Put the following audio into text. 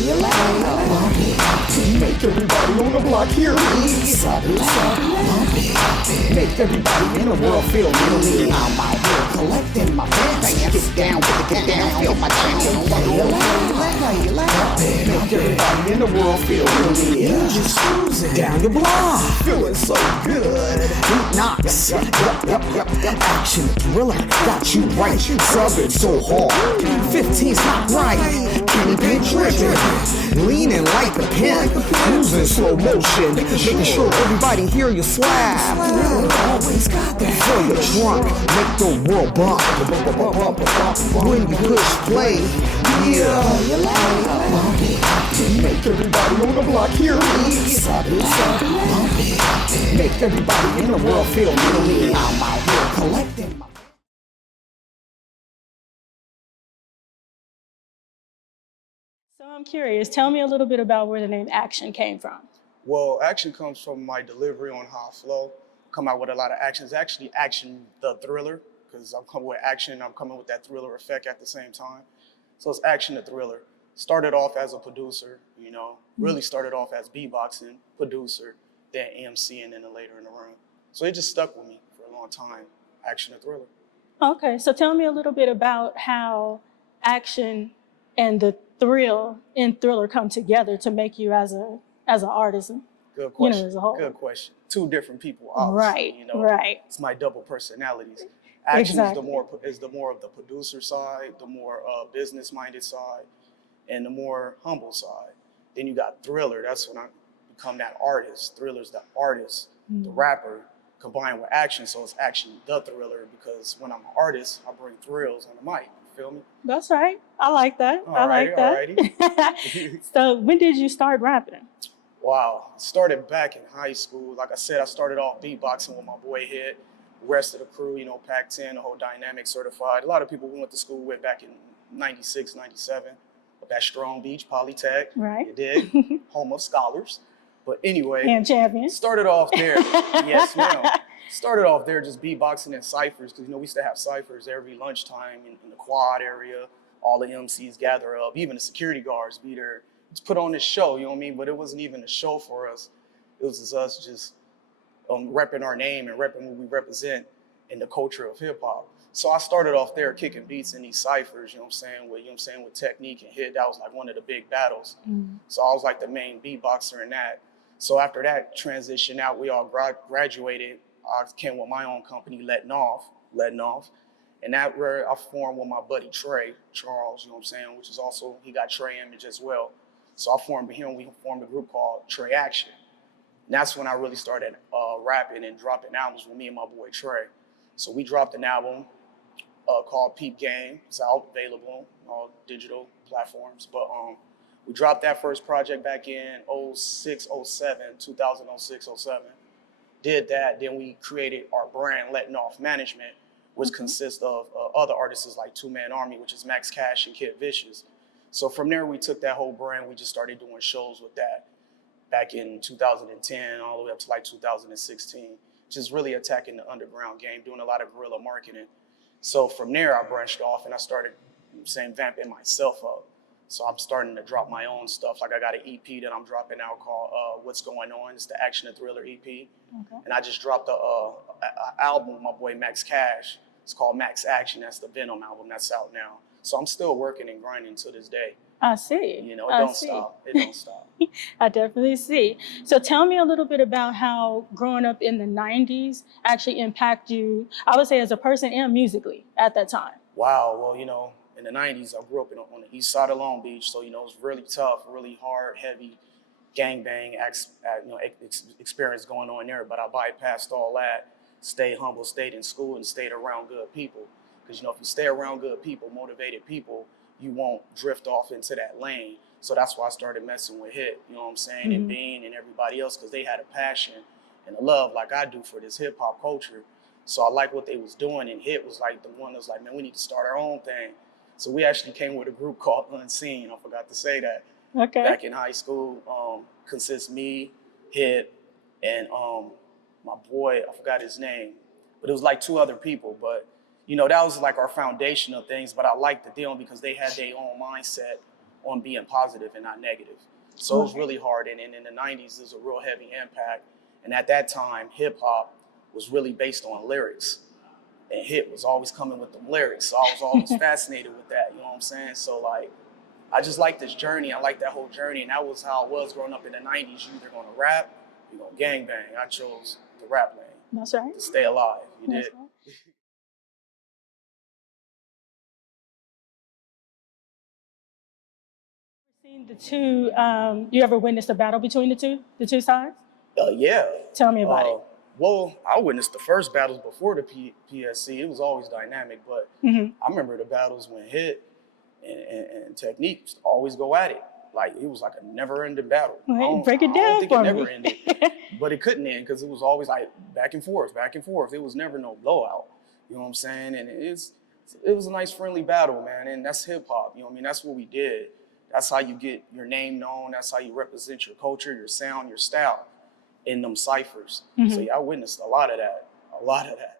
you like? Bump it. Make everybody on the block hear me. Suck it, bump it. Make everybody in the world feel me. I'm out here collecting my fans. Get down with the get down, feel my jam. How you like? Bump it. Make everybody in the world feel me. Just cruising down your block, feeling so good. Beat knocks, action thriller, got you right. Subbing so hard, 15's not right. Kenny been tripping, leaning like a pin, cruising slow motion, making sure everybody hear you slap. Always got that. Fill your trunk, make the world bump. When you push play, yeah, you like bump it. Make everybody on the block hear me. Suck it, bump it. Make everybody in the world feel me. I'm out here collecting my. So I'm curious, tell me a little bit about where the name Action came from. Well, action comes from my delivery on how I flow. Come out with a lot of actions. Actually, action the thriller, because I'm coming with action, I'm coming with that thriller effect at the same time. So it's action the thriller. Started off as a producer, you know, really started off as beatboxing, producer, then MCing, and then later in the room. So it just stuck with me for a long time, action the thriller. Okay, so tell me a little bit about how action and the thrill in thriller come together to make you as an artist. Good question. You know, as a whole. Good question. Two different people, obviously. Right, you know, right. It's my double personalities. Action Exactly. is the more of the producer side, the more business-minded side, and the more humble side. Then you got thriller. That's when I become that artist. Thriller's the artist, the rapper, combined with action. So it's action the thriller, because when I'm an artist, I bring thrills on the mic. You feel me? That's right. I like that. I like that. Alrighty. So when did you start rapping? Wow. Started back in high school. Like I said, I started off beatboxing with my boy H.I.T. The rest of the crew, you know, Pac-10, the whole dynamic certified. A lot of people we went to school with back in 96, 97. That Strong Beach, Polytech. Right. You did. Home of scholars. But anyway. And champions. Started off there. Yes, ma'am. Started off there just beatboxing in ciphers, because, you know, we used to have ciphers every lunchtime in the quad area. All the MCs gather up. Even the security guards be there. To put on this show, you know what I mean? But it wasn't even a show for us. It was just us just repping our name and repping what we represent in the culture of hip hop. So I started off there kicking beats in these ciphers, you know what I'm saying, with technique and hit. That was like one of the big battles. So I was like the main beatboxer in that. So after that transition out, we all graduated. I came with my own company, Letting Off. And that where I formed with my buddy Trey, Charles, you know what I'm saying, which is also, he got Trey Image as well. So I formed with him, we formed a group called TreAction. And that's when I really started rapping and dropping albums with me and my boy Trey. So we dropped an album called Peep Game. It's out, available on all digital platforms. But we dropped that first project back in 2006, 07. Did that, then we created our brand, Letting Off Management, which consists of other artists like Two Man Army, which is Max Cash and Kid Vicious. So from there, we took that whole brand, we just started doing shows with that back in 2010, all the way up to like 2016, just really attacking the underground game, doing a lot of guerrilla marketing. So from there, I branched off and I started, vamping myself up. So I'm starting to drop my own stuff. Like I got an EP that I'm dropping now called What's Going On. It's the Action and Thriller EP. Okay. And I just dropped a album with my boy Max Cash. It's called Max Action. That's the Venom album that's out now. So I'm still working and grinding to this day. I see. You know, it don't stop. It don't stop. I definitely see. So tell me a little bit about how growing up in the 90s actually impacted you, I would say as a person and musically at that time. Wow. Well, you know, in the 90s, I grew up on the east side of Long Beach. So, you know, it was really tough, really hard, heavy gangbang experience going on there. But I bypassed all that, stayed humble, stayed in school, and stayed around good people. Because, you know, if you stay around good people, motivated people, you won't drift off into that lane. So that's why I started messing with H.I.T, you know what I'm saying, and Bean and everybody else, because they had a passion and a love like I do for this hip hop culture. So I like what they was doing, and H.I.T was like the one that was like, man, we need to start our own thing. So we actually came with a group called Unseen. I forgot to say that. Okay. Back in high school, consists me, H.I.T, and my boy, I forgot his name, but it was like two other people. But you know, that was like our foundation of things. But I liked them because they had their own mindset on being positive and not negative. So it was really hard. And in the 90s, there was a real heavy impact. And at that time, hip hop was really based on lyrics. And H.I.T was always coming with them lyrics. So I was always fascinated with that, you know what I'm saying? So like, I just like this journey. I like that whole journey. And that was how it was growing up in the 90s. You either gonna rap, you gonna gangbang. I chose the rap lane. That's right. To stay alive. You That's did. right. Seen the two, you ever witnessed a battle between the two sides? Yeah. Tell me about it. Well, I witnessed the first battles before the PSC. It was always dynamic, but I remember the battles when H.I.T and Technique used to always go at it. Like, it was like a never-ending battle. Break it down I don't think for it never me. ended, but it couldn't end because it was always like back and forth, back and forth. It was never no blowout. You know what I'm saying? And it was a nice, friendly battle, man. And that's hip hop. You know what I mean? That's what we did. That's how you get your name known. That's how you represent your culture, your sound, your style in them ciphers. So yeah, I witnessed a lot of that. A lot of that.